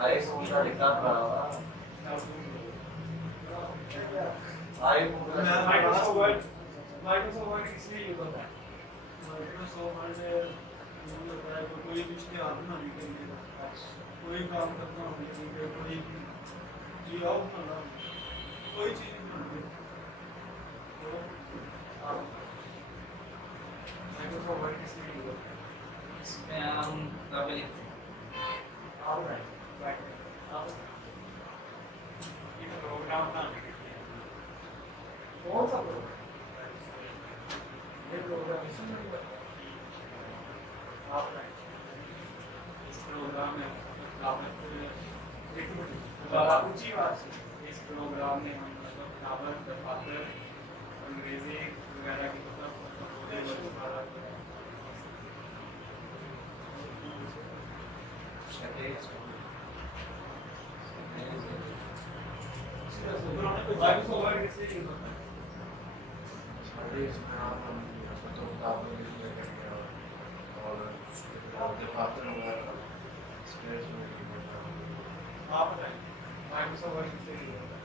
अरे इसका लिखा था माइक्रोसॉफ्ट वर्ड इसलिए यूज होता है माइक्रोसॉफ्ट वर्ड यूज होता है तो कोई कुछ नहीं आता ना कोई काम करना हो कोई जी आओ ना कोई चीज नहीं बनती माइक्रोसॉफ्ट वर्ड इसलिए यूज होता है इसमें हम कभी all right ये प्रोग्राम ना कौन सा प्रोग्राम ये प्रोग्राम इसमें आप इस प्रोग्राम में आपने एक ऊंची बात इस प्रोग्राम में हम मतलब ग्रामर पात्र अंग्रेजी वगैरह की मतलब माइक्रोसॉफ्ट वर्ड कैसे यूज होता है आप बताएं माइक्रोसॉफ्ट वर्ड कैसे यूज होता है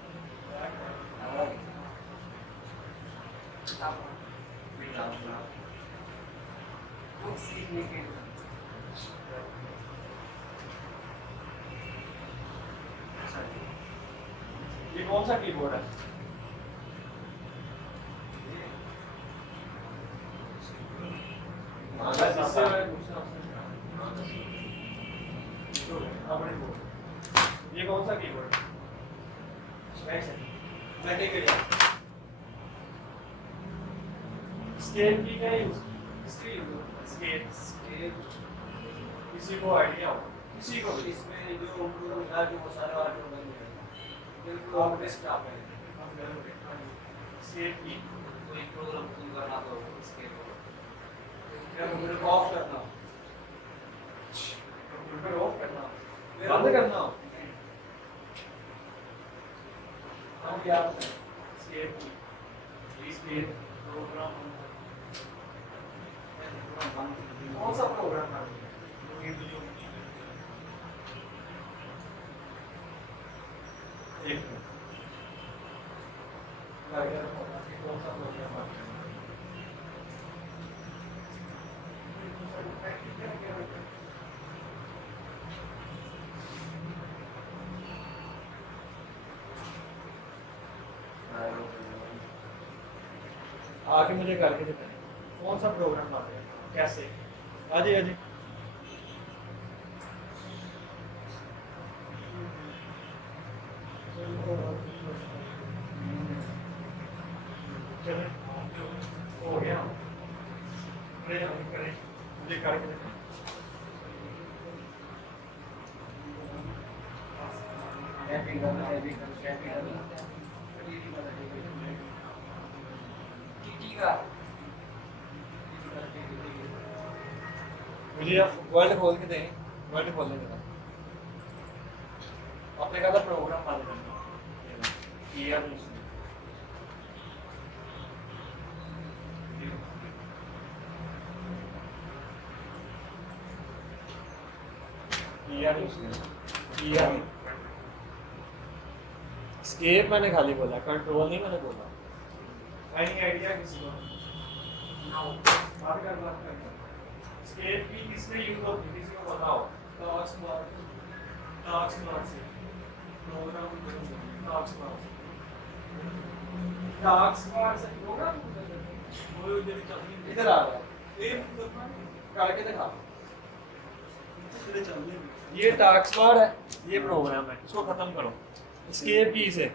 ये कौन सा कीबोर्ड है ये कौन सा कीबोर्ड स्केल की क्या यूज स्केल किसी को आइडिया हो किसी को भी इसमें जो वो सारे वाले बन गए बिल्कुल आप डेस्कटॉप है स्केल की कोई प्रोग्राम तुम करना तो इसके कंप्यूटर को ऑफ करना कंप्यूटर ऑफ करना बंद करना हम क्या स्केल की स्केल प्रोग्राम कौन सा प्रोग्राम है एक कौन सा प्रोग्राम आगे मुझे करके दिखाएं कौन सा प्रोग्राम आ रहा है कैसे आजी आजी चलो हो गया करें मुझे करके दिखाएं टाइपिंग करना है भी टाइपिंग करना टीटी का मुझे आप वर्ड खोल के दें वर्ड खोलने देना आपने कहा था प्रोग्राम बंद करना ये आप स्केप मैंने खाली बोला कंट्रोल नहीं मैंने बोला एनी आइडिया किसी को बात कर स्केप की किसने यूज होती है किसी को बताओ टास्क बार से प्रोग्राम टास्क बार से प्रोग्राम वो इधर आ रहा है ये करके दिखा ये टास्क बार है ये प्रोग्राम है इसको खत्म करो एस्केप की से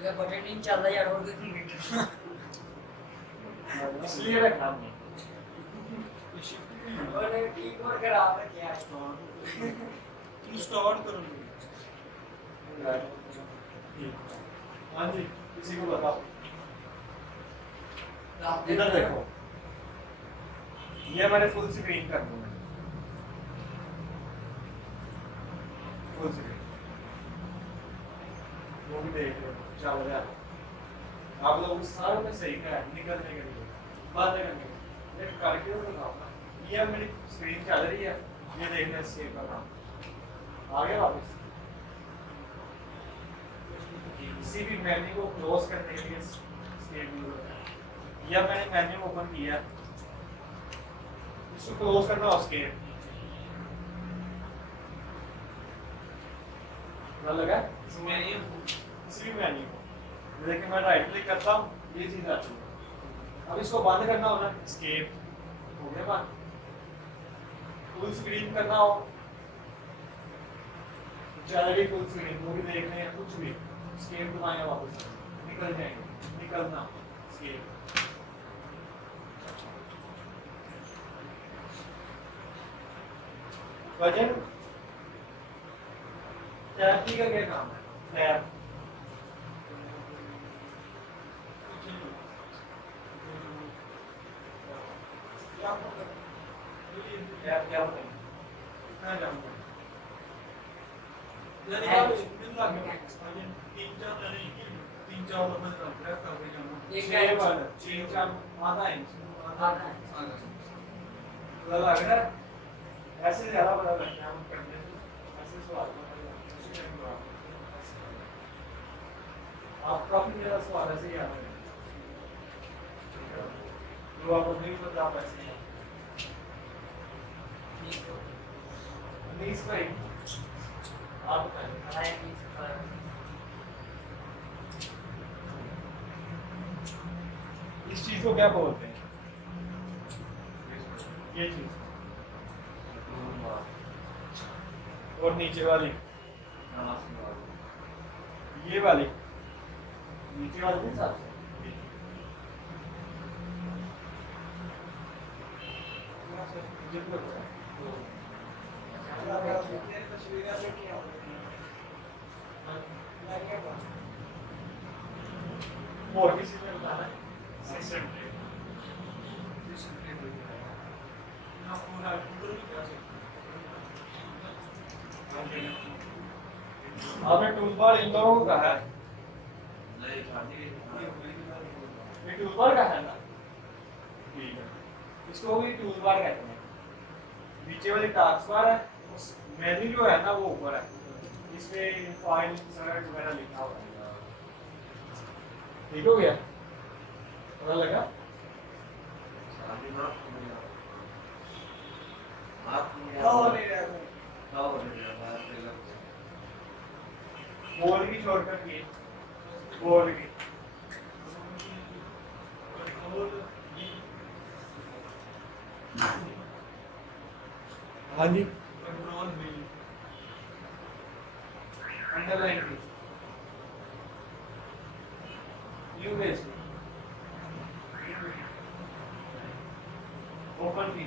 ये बटन नहीं चल रहा यार और कोई इसलिए रखा हमने और ठीक और खराब है क्या तुम स्टार्ट करो हाँ जी किसी को बताओ इधर देखो ये मैंने फुल स्क्रीन कर दूंगा फुल स्क्रीन वो भी देख लो चल रहा है आप लोग सारों में सही का है निकलने के लिए बात करने ये करके तो दिखाओ ना। ये अब मेरी स्क्रीन चल रही है, ये देखना सेव करना आ गया वापस। किसी भी मेन्यू को क्लोज करने के लिए स्केप यूज होता है। यह मैंने मेन्यू ओपन किया, इसको क्लोज करना हो स्केप लगा मेन्यू किसी भी मेन्यू को। देखिए मैं राइट क्लिक करता हूँ, ये चीज आती है। अब इसको बंद करना हो ना, स्केप हो गया बंद। फुल स्क्रीन करना हो, चैनल फुल स्क्रीन मूवी देखने हैं कुछ भी, स्केप दबाएंगे वापस निकल जाएंगे, निकलना स्केप। वजन टैब की का क्या काम है? टैब टैब क्या होता है? मैं जानूंगा। तीन चार आधा इंच लग रहा है। ऐसे ज्यादा पता लगता है हम करने से, ऐसे सवाल आप काफी ज्यादा सवाल ऐसे ही आ रहे हैं जो आपको नहीं पता, आप ऐसे ही नीस भाई आप बताएं। इस चीज को क्या बोलते हैं? ये चीज और नीचे वाली ये वाली नीचे वाली किस हिसाब से? और किसी ने बताना है? सिस्टम ना पूरा कंट्रोल क्या से आपने टूल बार इन दोनों को कहा है? ये टूल बार का है ना? ठीक है, इसको भी टूल बार कहते हैं। नीचे वाली टास्क बार है, मेन्यू जो है ना वो ऊपर है, इसमें फाइल सर्च वगैरह लिखा हुआ है। ठीक हो गया, पता लगा? बोर्ड की शॉर्टकट की, बोर्ड की हाँ जी, कंट्रोल बी अंडरलाइन की यू बेस ओपन की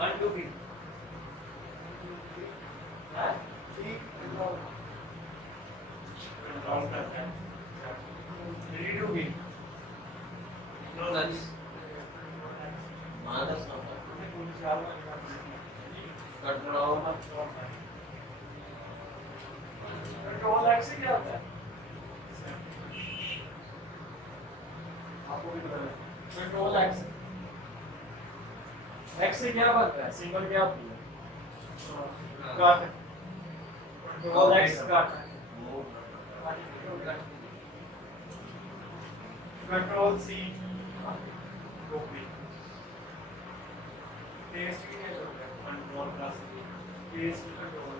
अनडू की हाँ ठीक कंट्रोल करते हैं रीडू की कंट्रोल एक्स से क्या होता है? आपको भी पता है कंट्रोल एक्स एक्स से क्या बनता है? सिंबल क्या होती है? Cut control X cut control C copy paste की क्या होता है? कंट्रोल प्लस टेस्ट कंट्रोल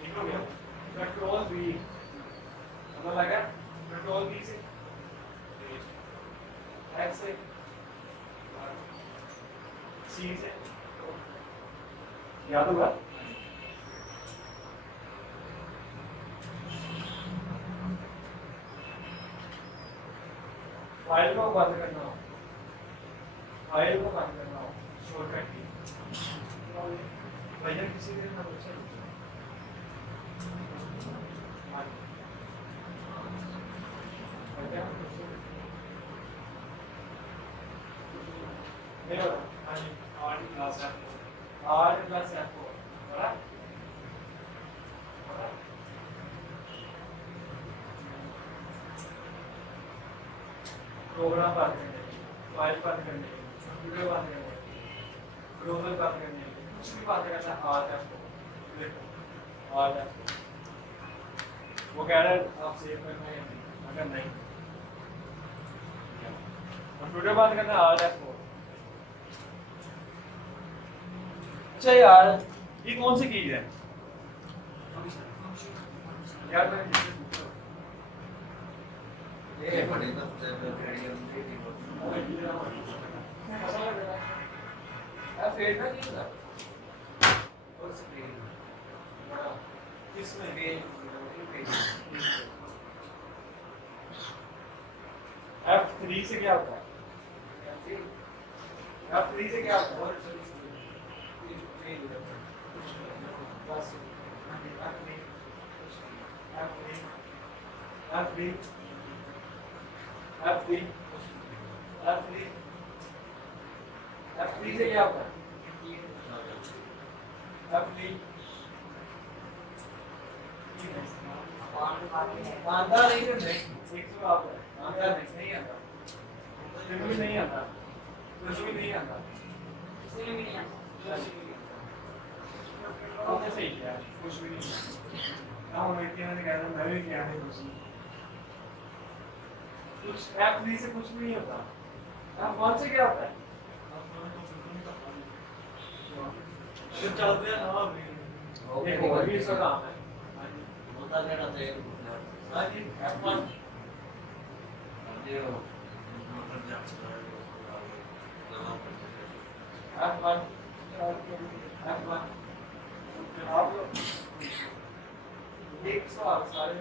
ठीक हो गया। कंट्रोल बी पता लगा? कंट्रोल बी से एक्स से सी से याद होगा? फाइल को बंद करना हो, फाइल को बंद करना हो शॉर्टकट की भैया किसी के ना पूछे नहीं होता। हाँ जी, 8 क्लास है, 8 क्लास है आपको बड़ा प्रोग्राम बंद करने, फाइल बंद करने कंप्यूटर बात करने ग्लोबल बात करने कुछ भी बात करता है आज आपको देखो आज आपको वो कह रहा है आप सेव करना है या नहीं अगर नहीं कंप्यूटर बात करना है आज आपको अच्छा यार ये कौन सी चीज है यार मैं ये बड़ी दफ्तर में खड़ी होती थी फेड ना नहीं था और स्क्रीन किसमें F3 से क्या होता है F3 से क्या होता है F3 F3 F3 F3 से क्या होता है F3 आंदा नहीं तो नहीं 100 आता है आंदा नहीं आता कुछ भी नहीं आता कुछ भी नहीं आता इसलिए भी नहीं आता आपने सही किया कुछ भी नहीं हम व्यक्ति ने कहा था मैं भी किया है कुछ F3 से कुछ भी नहीं होता F1 से क्या होता है तो चलते हैं ना एक और भी इसका काम है होता क्या रहता है हाँ जी F1 F1 F1 आप लोग एक सवाल सारे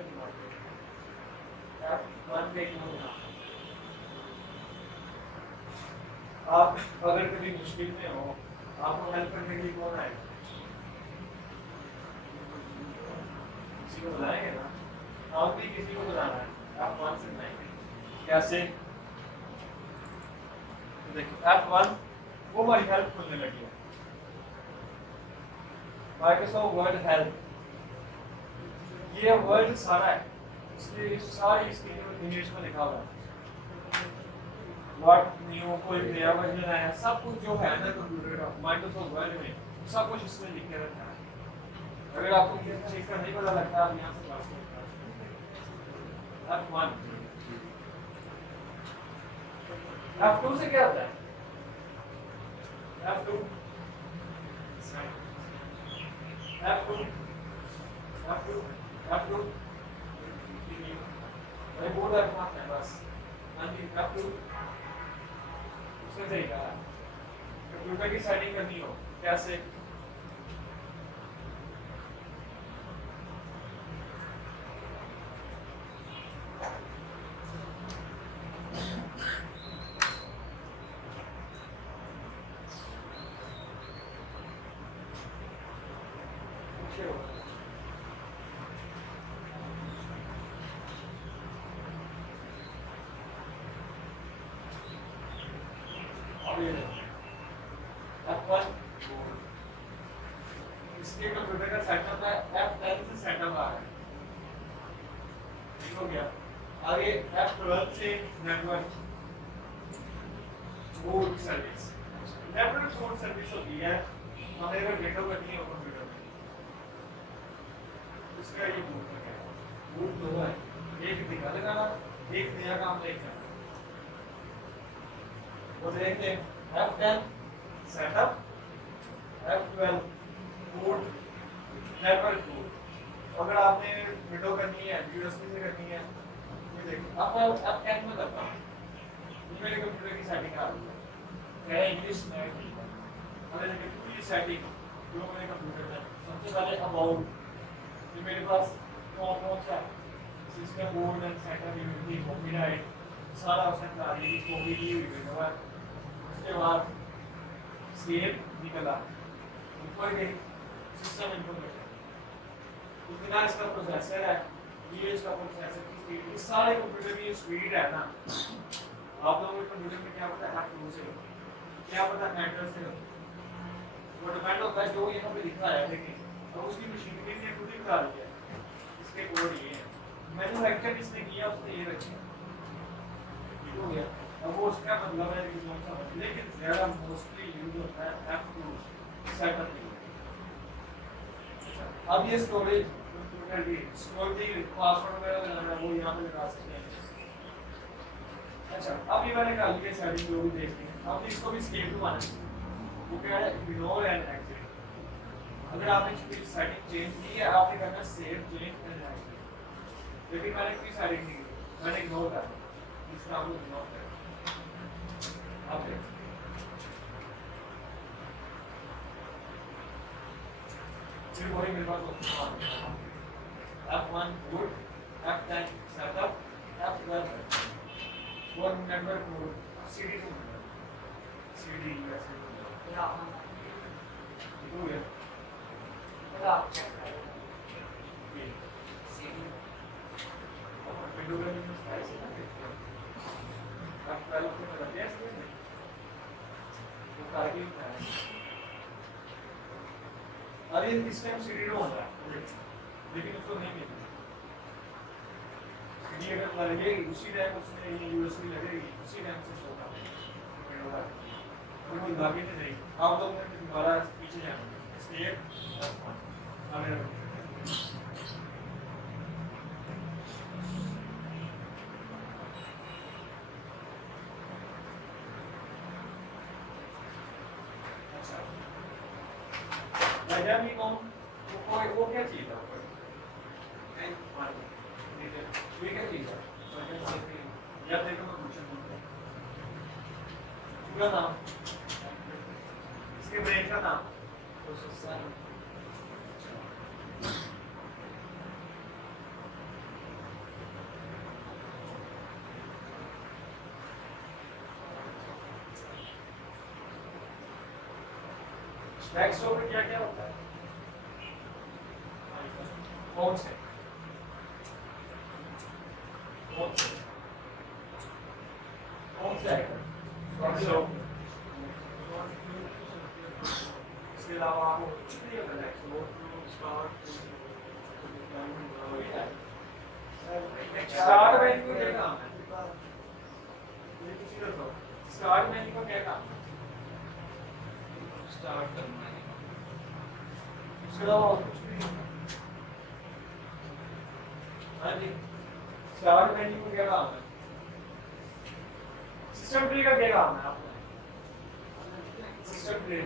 F1 देखना आप अगर कभी मुश्किल में हो आपको हेल्प करने के लिए कौन आएगा किसी को बुलाएंगे ना आप भी किसी को बुलाना है आप मान सकते हैं कैसे देखिए F1 वो हमारी हेल्प खुलने लगी है माइक्रोसॉफ्ट वर्ड हेल्प ये वर्ड सारा है इसलिए सारी इसकी इंग्लिश में लिखा हुआ है व्हाट न्यू कोई नया वर्जन आया सब कुछ जो है ना कंप्यूटर का माइक्रोसॉफ्ट वर्ड में सब कुछ इसमें लिख के रखा है अगर आपको ये चीज का नहीं पता लगता आप यहाँ से बात F1 F2 से क्या होता है F2 F2 F2 F2 मैं बोल रहा था बस हाँ जी F2 उसने सही कहा कंप्यूटर की सेटिंग करनी हो कैसे F1 इसके कंप्यूटर का सेटअप है F10 से सेटअप आ रहा है ठीक हो गया आगे F12 से network boot service network boot service होती है हमें अगर डेटा करनी है कंप्यूटर में इसका ये बूट दो है एक दिखा लगाना एक नया काम देखना वो देखते हैं F10 setup F12 boot network boot अगर आपने विंडो करनी है यूएसबी से करनी है ये देखिए अब F10 में करता हूँ मेरे कंप्यूटर की सेटिंग आ रही है इंग्लिश में अगर देखिए पूरी सेटिंग जो मेरे कंप्यूटर में सबसे पहले अबाउट ये मेरे पास कौन सा system board and setup unity copyright सारा उसने करा दी कॉपी की हुई है उसके बाद सेव निकला ऊपर गई सिस्टम इंफॉर्मेशन इतना इसका प्रोसेसर है ये इसका प्रोसेसर की स्पीड इस सारे कंप्यूटर की स्पीड है ना आप लोगों को कंप्यूटर में क्या पता है F2 से क्या पता एंटर से वो डिपेंड होता है जो यहाँ पे लिखा है देखिए अब उसकी मशीनरी ने खुद ही बता दिया इसके कोड ये है मैन्युफैक्चर इसने किया उसने ये रखा ठीक हो गया अब वो उसका मतलब है कि कौन सा है, लेकिन ज़्यादा मोस्टली यूज होता है F2 सेटअप के लिए। अब ये स्टोरेज स्टोरेज पासवर्ड वगैरह लगाना है वो यहाँ पे लगा सकते हैं। अच्छा अब ये मैंने कर लिया सेटिंग जो भी देखनी है, अब इसको भी स्केप टू आना है। वो क्या है इग्नोर एंड एग्जिट। अगर आपने कोई सेटिंग चेंज की है आपने करना सेव चेंज एंड एग्जिट, लेकिन मैंने कोई सेटिंग नहीं की, मैंने इग्नोर कर दिया, इसका आपको इग्नोर कर अब देखो फिर वही मेरे पास option F1 boot, F10 setup, F12 one member code, CD2 member, CD ऐसे हो गया। ये और विंडो का भी ऐसे ना F12 में लग गया इसमें वो कार्य होता है। अरे इस टाइम CD2 होता है लेकिन उसको नहीं मिलता। CD अगर लगेगी उसी टाइम उसमें यूएसबी लगेगी उसी टाइम से शो होगा लेकिन बाकी तो नहीं। आप लोग ने दोबारा पीछे जाना इसलिए हमें अच्छा डायनामिक कौन वो क्या चीज़ है ये क्या चीज़ है या देखो मैं पूछूं पूरा नाम इसके ब्रेन का नाम प्रोसेसर डेस्कटॉप में क्या क्या होता है कौन से इसके अलावा आपको स्टार्ट मेन्यू का क्या काम है स्टार्ट मेन्यू का क्या काम है स्टार्ट करना है इसके अलावा और कुछ नहीं हाँ जी स्टार्ट मेन्यू का क्या काम है सिस्टम ट्री का क्या काम है आपका सिस्टम ट्री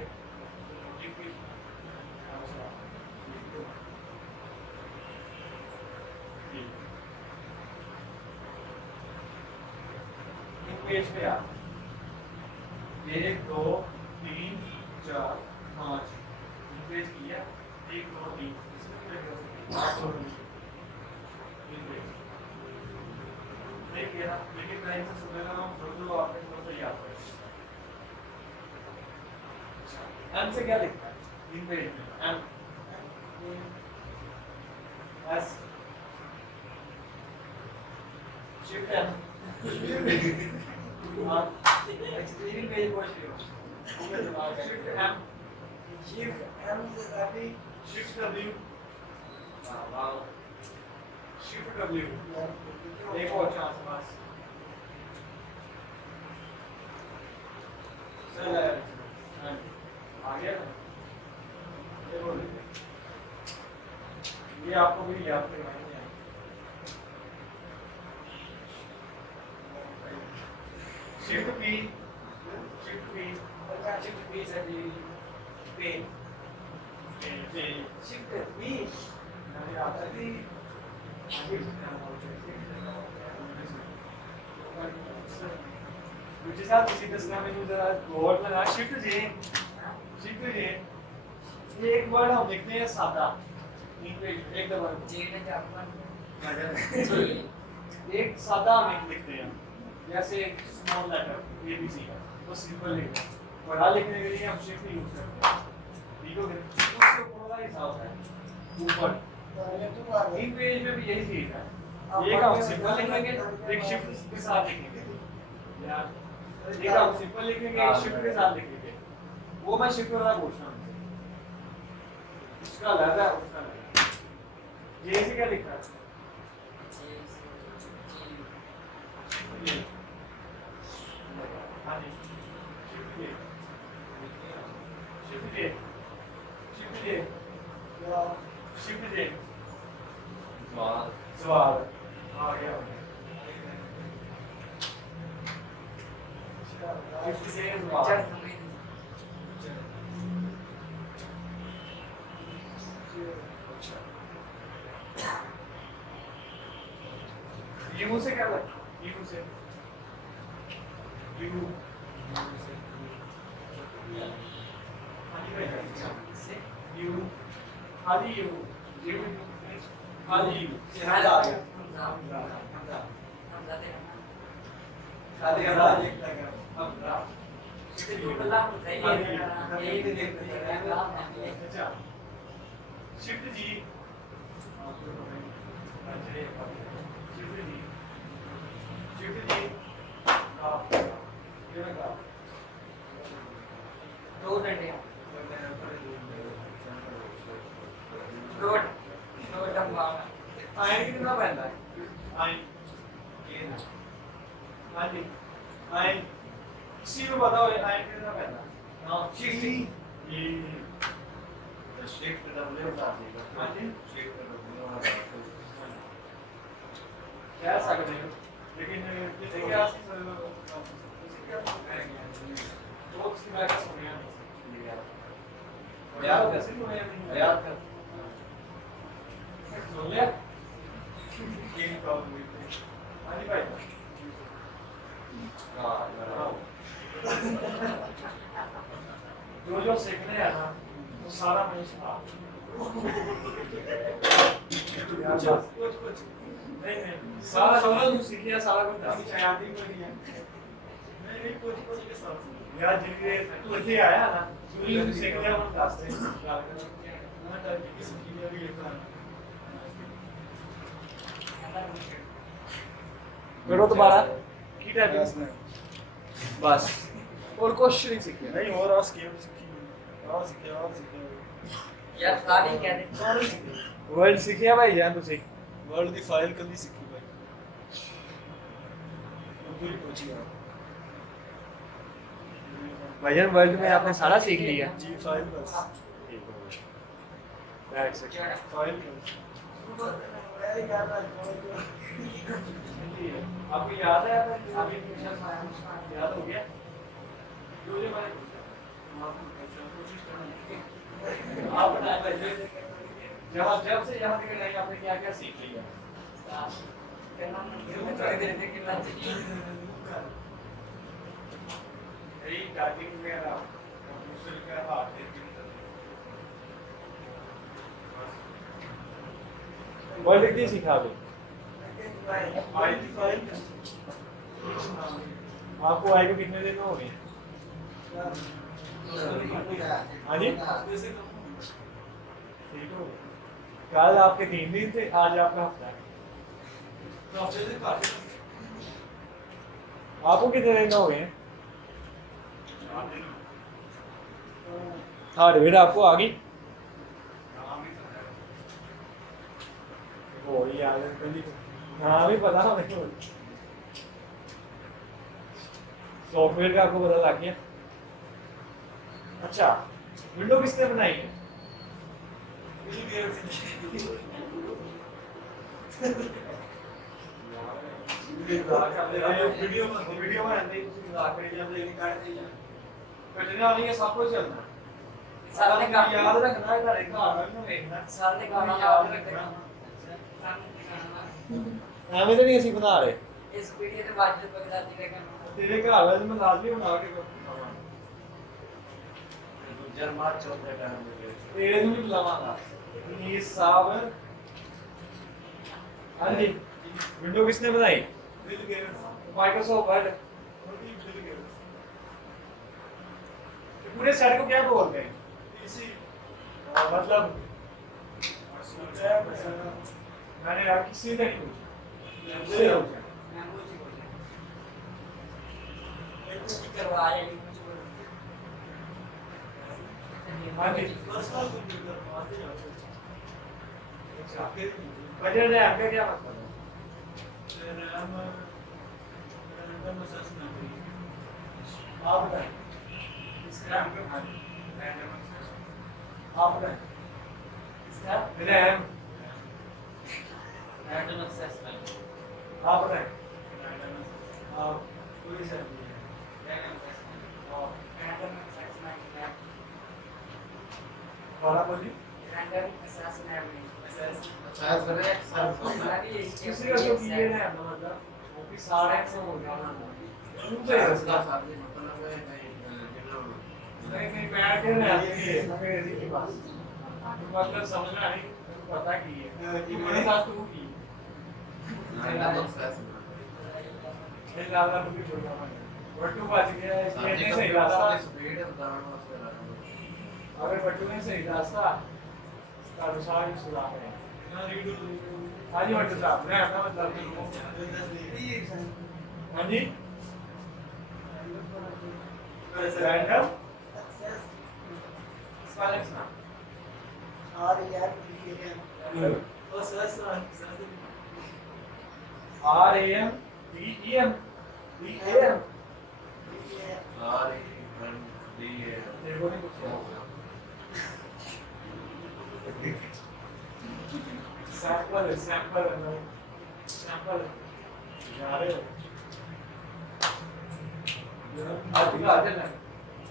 पेज पे आ 1 2 3 4 5 पेज किया 1 2 3 नहीं किया लेकिन टाइम से सुबह का हम थोड़ा आपने थोड़ा सा याद करें एम से क्या लिखता है इन पेज में M S shift M explaining page watch shift M से काफी shift W wow shift W एक और चांस पास चल आ गया ये आपको भी याद करवाएंगे शिफ्ट पी से पे शिफ्ट पी नहीं आता थी मुझे साथ इसी दसना में जो जरा गौर लगा शिफ्ट जे ये एक वर्ड हम लिखते हैं सादा एक दफा जे ने जापन एक सादा हम लिखते हैं जैसे स्मॉल लेटर एबीसी का वो सिंपल लिखते हैं बड़ा लिखने के लिए हम शिफ्ट यूज करते हैं ठीक हो गया उससे थोड़ा हिसाब है ऊपर इन पेज में भी यही चीज है एक हम सिंपल लिखेंगे एक शिफ्ट के साथ लिखेंगे यार एक हम सिंपल लिखेंगे एक शिफ्ट के साथ लिखेंगे वो मैं शिफ्ट वाला पूछ रहा हूं उसका अलग है उसका अलग है जे से क्या लिखा है हाँ जी शिफ्ट जे शिफ्ट जे शिफ्ट जे शिफ्ट जे सवाल आ गया शिफ्ट जे सवाल यू से क्या लगा यू से यू यू खाली यू यू खाली यू यहाँ आ गया शादी का राज एक लगा अब अच्छा शिफ्ट जी शिफ्ट जी शिफ्ट जी ये लगा दो डंडे दो दो डंबा आयन कितना पैदा है आयन ये ना हाँ जी आयन सी में बताओ आयन कितना पैदा है ना शिफ्ट ये शिफ्ट डबल बता देगा हाँ जी शिफ्ट डबल कह सकते हो लेकिन जैसे कि आप तो उसकी बात सुनिए याद कर सुन लिया ये प्रॉब्लम है हाँ जी भाई हां जो सीखने हैं ना वो सारा मैं सिखा कुछ नहीं सारा जो सीखिया सारा कुछ अभी शादी में नहीं है नहीं कुछ के साथ यार जिनके तू इतने आया ना जो सीख लिया वो दस दे ना टाइप की सीखी है भी एक करो दोबारा की टाइप बस और कुछ नहीं सीखे नहीं और आ स्किल सीखी आ सीखी यार सारी कह दे वर्ल्ड सीखिया भाई जान तुसी वर्ल्ड दी फाइल कदी सीखी भाई पूरी पूछी है भाईजान वर्ल्ड में आपने सारा सीख लिया जी फाइल बस बैठ सकते फाइल आपको याद है अभी याद हो गया जो मैंने कोशिश करना आप बताइए जब से यहाँ तक नहीं आपने क्या क्या सीख लिया यही टाइपिंग वगैरह कंप्यूटर का हार्ड वर्ल्ड कितनी सीखा अभी आईटी फाइल आपको आए को कितने दिन हो गए हाँ जी ठीक हो कल आपके 3 दिन थे आज आपका हफ्ता है आपको कितने दिन हो गए हार्डवेयर आपको आ गई ओ यार हाँ भी पता ना मेरे को सॉफ्टवेयर का आपको पता लग गया अच्छा विंडो किसने बनाई है वीडियो में आते हैं आखिरी जब लेके काट दिया कटने वाली है सब कुछ चलना साल ने कहा याद रखना है तारे का आना में देखना साल ने कहा याद रखना हमें तो नहीं ऐसी बना रहे इस वीडियो के बाद जो बगदाद की रहेगा तेरे घर वाले में लाजमी बना के जर्मन चलते टाइम में तेरे ਨੂੰ ਵੀ ਬੁਲਾਵਾਂਗਾ ਨੀ ਸਾਹਿਬ हाँ जी विंडो किसने बनाई Bill Gates Microsoft word Bill Gates पूरे सेट को क्या बोलते हैं पीसी मतलब टैब मैंने यार किसी ने नहीं पूछा से हो मैं मुझे बोल एक कुछ करवाया एक मुझे बोल हाँ जी पर्सनल कंप्यूटर आते हैं अच्छा बजट है आपका क्या मतलब है रैम रैंडम असेसमेंट आप बताएं इसका आप बताएं इसका रैम रैंडम एक्सेस में आप बताएं आप कोई सर रैंडम एक्सेस में और Random access memory. वाला बोली Random access memory. एक्सेस करे एक्सेस किसी का तो ये है मतलब वो भी सारे से हो गया शुरू से ही इसका साथी मतलब है नहीं मैं कह रहा हूँ अंग्रेजी की बात मतलब समझना नहीं पता की है कि मेरे साथ तो की रैंडम एक्सेस ये ज्यादा भी छोटा है बट्टू बाज गया इसमें नहीं सही रास्ता स्पीड उदाहरण वास्ते अरे बट्टू ने सही रास्ता कारो सारी सुधा है हाँ जी बट्टू साहब मैं अपना मतलब हाँ जी रैंडम स्पेलिंग्स ना RAM DEM DEM देखो नहीं कुछ सैंपल जा रहे हो आज का आते ना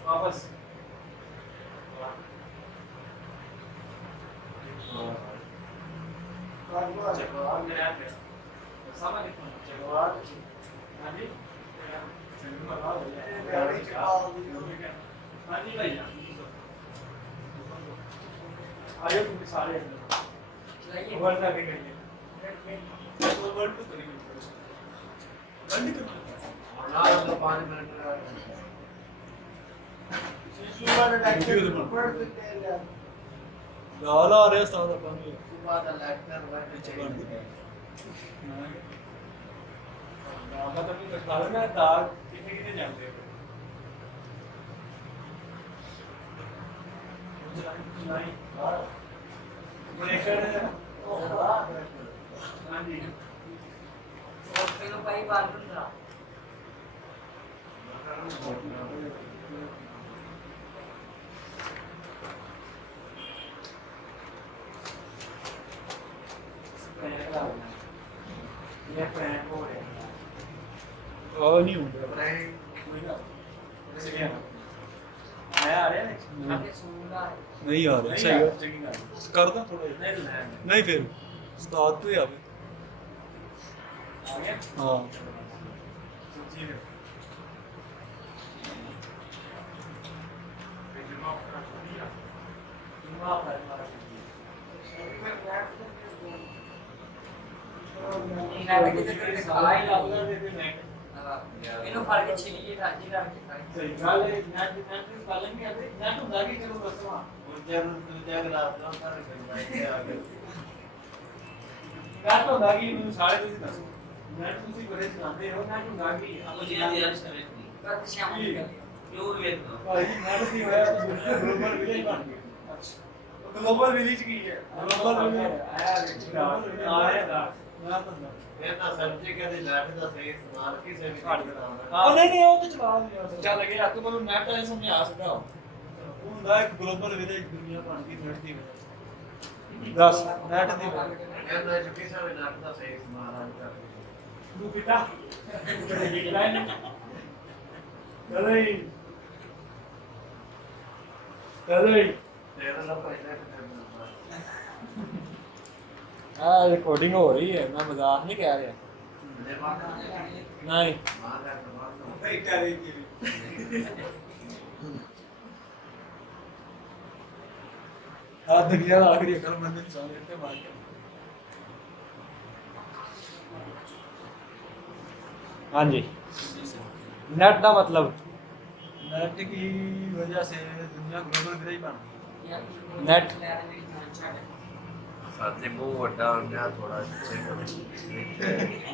वापस जवाब मेरे हाथ में सामान लिखना जवाब हाँ जी हाँ जी भैया आइए तुम सारे चलाइए वर्ड आगे करिए तो वर्ड को करिए वर्ड करना और ना 5 मिनट लाला आ रहा है सारा पानी सुबह का लेक्चर वर्ड चाहिए नाम तो नहीं बता रहा मैं दाग कितने कितने जानते हो नहीं ब्रेकर हाँ जी और फिर भाई बात कर रहा ये पैन हो रहा है और नहीं होता कोई ना जैसे क्या आया आ रहा है हमने सुना नहीं आ रहा सही है चेकिंग आ रहा कर दो थोड़ा नहीं फिर उस्ताद तो ही आवे आ गया हां सच्ची है नाटक के चक्कर में खाई ਇਹਨੂੰ ਫੜ ਕੇ ਛਿਲੀਏ ਰਾਜੀ ਰੱਖ ਕੇ ਖਾਈ ਸਹੀ ਗੱਲ ਹੈ ਨੈਟ ਪਾਲਣ ਨਹੀਂ ਆਦੇ ਨੈਟ ਹੁੰਦਾ ਕਿ ਚਲੋ ਦੱਸਵਾ ਨੈਟ ਹੁੰਦਾ ਕਿ ਮੈਨੂੰ ਸਾਰੇ ਤੁਸੀਂ ਦੱਸੋ ਨੈਟ ਤੁਸੀਂ ਬੜੇ ਚਲਾਉਂਦੇ ਹੋ ਨੈਟ ਹੁੰਦਾ ਕਿ ਪਰ ਸ਼ਾਮ ਨੂੰ ਕਰ ਭਾਈ ਨੈਟ ਦੀ ਹੋਇਆ ਤਾਂ ਗਲੋਬਲ ਵਿਲੇਜ ਬਣ ਗਿਆ ਅੱਛਾ ਗਲੋਬਲ ਵਿਲੇਜ ਕੀ ਹੈ ਗਲੋਬਲ ਵਿਲੇਜ ਆਇਆ ਦਾ ਨਾ ਤਾਂ ਇਹ ਤਾਂ ਸਬਜੈਕਟ ਦੇ ਲੈਟ ਦਾ ਸਹੀ ਇਸਤੇਮਾਲ ਕਿਸੇ ਵੀ ਉਹ ਨਹੀਂ ਉਹ ਤਾਂ ਚਲਾ ਲਿਆ ਚੱਲ ਗਿਆ ਤੂੰ ਮੈਨੂੰ ਨੈਟ ਐ ਸਮਝਾ ਸਕਦਾ ਉਹ ਹੁੰਦਾ ਇੱਕ ਗਲੋਬਲ ਵਿਲੇਜ ਦੁਨੀਆ ਬਣ ਗਈ ਨੈਟ ਦੀ ਵਜ੍ਹਾ ਦੱਸ ਨੈਟ ਦੀ ਵਜ੍ਹਾ ਇਹ ਤਾਂ ਐਜੂਕੇਸ਼ਨ ਦੇ ਲੈਟ ਦਾ ਸਹੀ ਇਸਤੇਮਾਲ ਅੱਜ ਕਰ ਤੂੰ ਕਿਤਾ ਲਾਈਨ ਕਦੇ ਤੇਰਾ ਲੱਭ ਪਹਿਲਾਂ ਆ ਰਿਕਾਰਡਿੰਗ ਹੋ ਰਹੀ ਹੈ ਮੈਂ ਮਜ਼ਾਕ ਨਹੀਂ ਕਹਿ ਰਿਹਾ ਦੇ ਬਾਅਦ ਨਹੀਂ ਮਾਰ ਦਾ ਬਾਅਦ ਨਹੀਂ ਕਰ ਰਹੀ ਕੀ ਆ ਦੁਨੀਆ ਦਾ ਆਖਰੀ ਅਕਲ ਮੰਦ ਇਨਸਾਨ ਇੱਥੇ ਮਾਰ ਕੇ हाँ जी नेट का मतलब नेट की वजह से दुनिया ग्लोबल विलेज बन नेट साथी मुंह वड्डा होना थोड़ा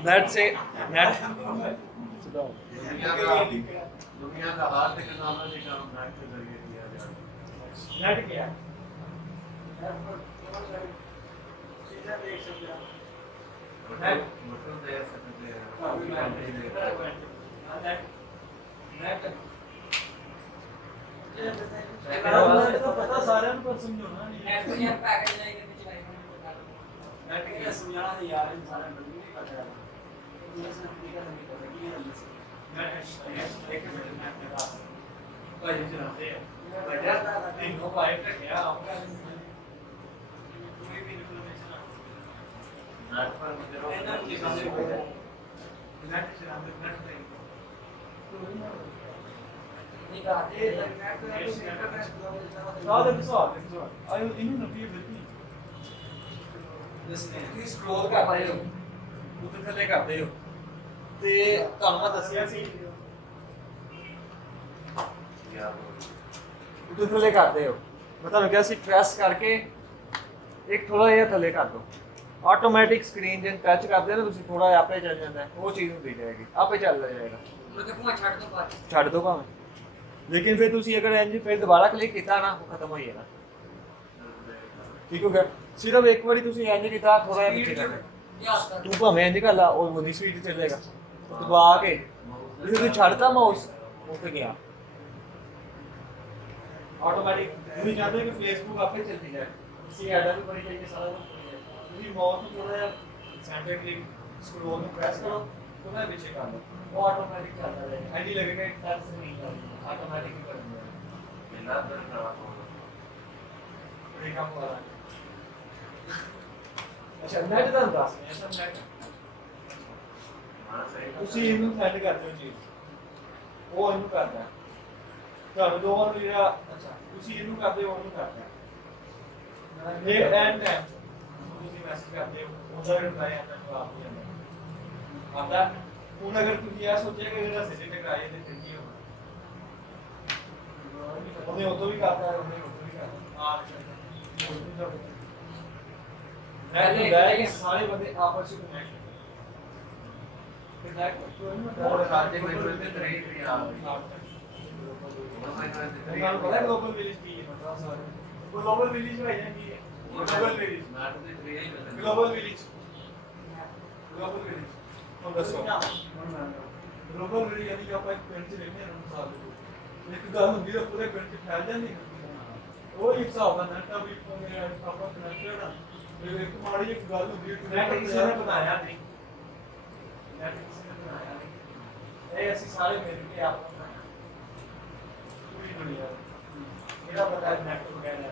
नेट से नेट दुनिया का हाल टेक्नोलॉजी का नेट के जरिए दिया जाता नेट क्या सीधा देख सकते हैं है मतलब दे सकते हैं नेट नेट ਮੈਨੂੰ ਤਾਂ ਪਤਾ ਸਾਰਿਆਂ ਨੂੰ ਪਰ ਸਮਝਾਉਣਾ ਨਹੀਂ ਨੈਟ ਤੋਂ ਯਾਰ ਪੈਕੇਜ ਲੈ ਕੇ ਤੇ ਚਲਾਈ ਮੈਂ ਕਿਹਾ ਸਮਝਾਣਾ ਤੇ ਯਾਰ ਇਨਸਾਨ ਨੂੰ ਨਹੀਂ ਪਤਾ ਇਹ ਸਭ ਕੀ ਕਰਨਾ ਕੀ ਕਰਨਾ ਮੈਂ ਇੱਕ ਮਿੰਟ ਮੈਂ ਦੱਸ ਭਾਈ ਚਲਾਉਂਦੇ ਆ ਬਜਾ ਇਹਨੂੰ ਪਾਈਪ ਰੱਖਿਆ ਆਪਣਾ ਕੋਈ ਵੀ ਇਨਫੋਰਮੇਸ਼ਨ ਨਾਟ ਪਰ ਮਤਲਬ ਇਹਨਾਂ ਕੀ ਸਾਹਮਣੇ ਹੋਇਆ ਨੈਟ ਚਲਾਉਂਦੇ ਨੈਟ ਤੇ ਨਹੀਂ ਕਹਤੇ ਆਹ ਦੇਖੋ ਸਵਾਲ ਆਇਓ ਇਹਨੂੰ ਨਪੀਏ ਬਿਲਕੁਲ ਤੁਸੀਂ ਸਕਰੋਲ ਕਰਦੇ ਹੋ ਉੱਤੇ ਥੱਲੇ ਕਰਦੇ ਹੋ ਤੇ ਤੁਹਾਨੂੰ ਮੈਂ ਦੱਸਿਆ ਸੀ ਉੱਤੇ ਥੱਲੇ ਕਰਦੇ ਹੋ ਮੈਂ ਤੁਹਾਨੂੰ ਕਿਹਾ ਸੀ ਪ੍ਰੈਸ ਕਰਕੇ ਇੱਕ ਥੋੜਾ ਜਿਹਾ ਥੱਲੇ ਕਰ ਦਿਓ ਆਟੋਮੈਟਿਕ ਸਕਰੀਨ ਜੇ ਟੱਚ ਕਰਦੇ ਹੋ ਨਾ ਤੁਸੀਂ ਥੋੜਾ ਜਿਹਾ ਆਪੇ ਚੱਲ ਜਾਂਦਾ ਹੈ ਉਹ ਚੀਜ਼ ਹੁੰਦੀ ਜਾਏਗੀ ਆਪੇ ਚੱਲਦਾ ਜਾਏਗਾ ਮੁਰਗੇ ਭੂਆ ਛੱਡ ਦੋ ਬਾਅਦ ਛੱਡ ਦੋ ਭਾਵੇਂ ਲੇਕਿਨ ਫਿਰ ਤੁਸੀਂ ਅਗਰ ਇੰਜ ਫਿਰ ਦੁਬਾਰਾ ਕਲਿੱਕ ਕੀਤਾ ਨਾ ਉਹ ਖਤਮ ਹੋ ਜਾਏਗਾ ਠੀਕ ਹੋ ਗਿਆ ਸਿਰਫ ਇੱਕ ਵਾਰੀ ਤੁਸੀਂ ਇੰਜ ਕੀਤਾ ਥੋੜਾ ਜਿਹਾ ਪਿੱਛੇ ਕਰਨਾ ਯਾਸ ਕਰ ਤੂੰ ਭਾਵੇਂ ਇੰਜ ਕਰ ਲਾ ਉਹ ਉਹਦੀ ਸਪੀਡ ਤੇ ਚੱਲੇਗਾ ਦਬਾ ਕੇ ਜੇ ਤੁਸੀਂ ਛੱਡਤਾ ਮਾਊਸ ਉੱਥੇ ਗਿਆ ਆਟੋਮੈਟਿਕ ਤੁਸੀਂ ਚਾਹते हो कि फेसबुक आपे चलती जाए इसकी ऐड भी बड़ी जाएगी सारा कुछ बड़ी जाएगा ਤੁਸੀਂ ਮਾਊਸ ਨੂੰ ਥੋੜਾ ਜਿਹਾ ਸੈਂਟਰ ਕਲਿੱਕ ਸਕਰੋਲ ਨੂੰ ਪ੍ਰੈਸ ਕਰੋ ਥੋੜਾ ਜਿਹਾ ਪਿੱਛੇ ਕਰ ਲਓ ਉਹ ਆਟੋਮੈਟਿਕ ਚੱਲਦਾ ਰਹੇਗਾ ਐਨੀ ਲੱਗੇਗਾ ਟੱਚ ਨਹੀਂ ਕਰਦਾ ਆਟੋਮੈਟਿਕ ਹੀ ਕਰ ਦਿੰਦਾ ਇਹਨਾਂ ਦਾ ਨਵਾਂ ਇਹ ਕੰਮ ਵਾਲਾ ਅੱਛਾ ਨੈਟ ਦਾ ਦੱਸ ਮੈਂ ਸਭ ਨੈਟ ਤੁਸੀਂ ਇਹਨੂੰ ਸੈੱਟ ਕਰਦੇ ਹੋ ਚੀਜ਼ ਉਹ ਇਹਨੂੰ ਕਰਦਾ ਹੈ। ਤੁਹਾਨੂੰ ਦੋਵਾਂ ਨੂੰ ਜਿਹੜਾ ਅੱਛਾ ਤੁਸੀਂ ਇਹਨੂੰ ਕਰਦੇ ਹੋ ਉਹਨੂੰ ਕਰਦਾ ਹੈ। ਇਹ ਐਂਡ ਟਾਈਮ ਤੁਸੀਂ ਮੈਸੇਜ ਕਰਦੇ ਹੋ ਉਹਦਾ ਰਿਪਲਾਈ ਆਉਂਦਾ ਜਵਾਬ ਨਹੀਂ ਆਉਂਦਾ ਆਉਂਦਾ ਹੁਣ ਅਗਰ ਤੁਸੀਂ ਇਹ ਸੋਚਿਆ ਕਿ ਜਿਹੜਾ ਸਿੱਧੇ ਟਕਰਾਏ ਤੇ ਫਿਰ ਕੀ ਹੋਣਾ ਉਹਨੇ ਉਦੋਂ ਵੀ ਕਰਦਾ ਹੈ ਉਹਨੇ ਉਦੋਂ ਵੀ ਕਰਦਾ ਆ ਮੈਂ ਸਾਰੇ ਬੰਦੇ ਆਪਸ ਵਿੱਚ ਕਨੈਕਟ ਹੋਰ ਸਾਡੇ ਕੋਈ ਬੰਦੇ ਤੇ ਰਹੀ ਨਹੀਂ ਆ ਤੁਹਾਨੂੰ ਪਤਾ ਗਲੋਬਲ ਵਿਲੇਜ ਕੀ ਹੈ ਮਤਲਬ ਸਾਰੇ ਗਲੋਬਲ ਵਿਲੇਜ ਭਾਈ ਜਾਨ ਕੀ ਹੈ ਗਲੋਬਲ ਵਿਲੇਜ ਨਾਟ ਦੇ ਤਰੀ ਹੀ ਬੰਦੇ ਗਲੋਬਲ ਵਿਲੇਜ ਹੁਣ ਦੱਸੋ ਗਲੋਬਲ ਵਿਲੇਜ ਯਾਨੀ ਕਿ ਆਪਾਂ ਇੱਕ ਪਿੰਡ 'ਚ ਰਹਿੰਦੇ ਹਾਂ ਨਾ ਸਾਲ ਦੇ ਇੱਕ ਗੱਲ ਹੁੰਦੀ ਹੈ ਪੂਰੇ ਪਿੰਡ 'ਚ ਫੈਲ ਜਾਂਦੀ ਹੈ ਉਹ ਇੱਕ ਹਿਸਾਬ ਨਾਲ ਨੈਟ ਵੀ ਆਪਾਂ ਕਨੈਕਟਡ ਆ ਇੱਕ ਮਾੜੀ ਜਿਹੀ ਗੱਲ ਹੁੰਦੀ ਹੈ ਨੈਟ ਕਿਸੇ ਨੇ ਬਣਾਇਆ ਨਹੀਂ ਨੈਟ ਕਿਸੇ ਨੇ ਬਣਾਇਆ ਨਹੀਂ ਇਹ ਅਸੀਂ ਸਾਰੇ ਮਿਲ ਕੇ ਆਪਾਂ ਪੂਰੀ ਦੁਨੀਆ ਇਹਦਾ ਪਤਾ ਨੈਟ ਵਗੈਰਾ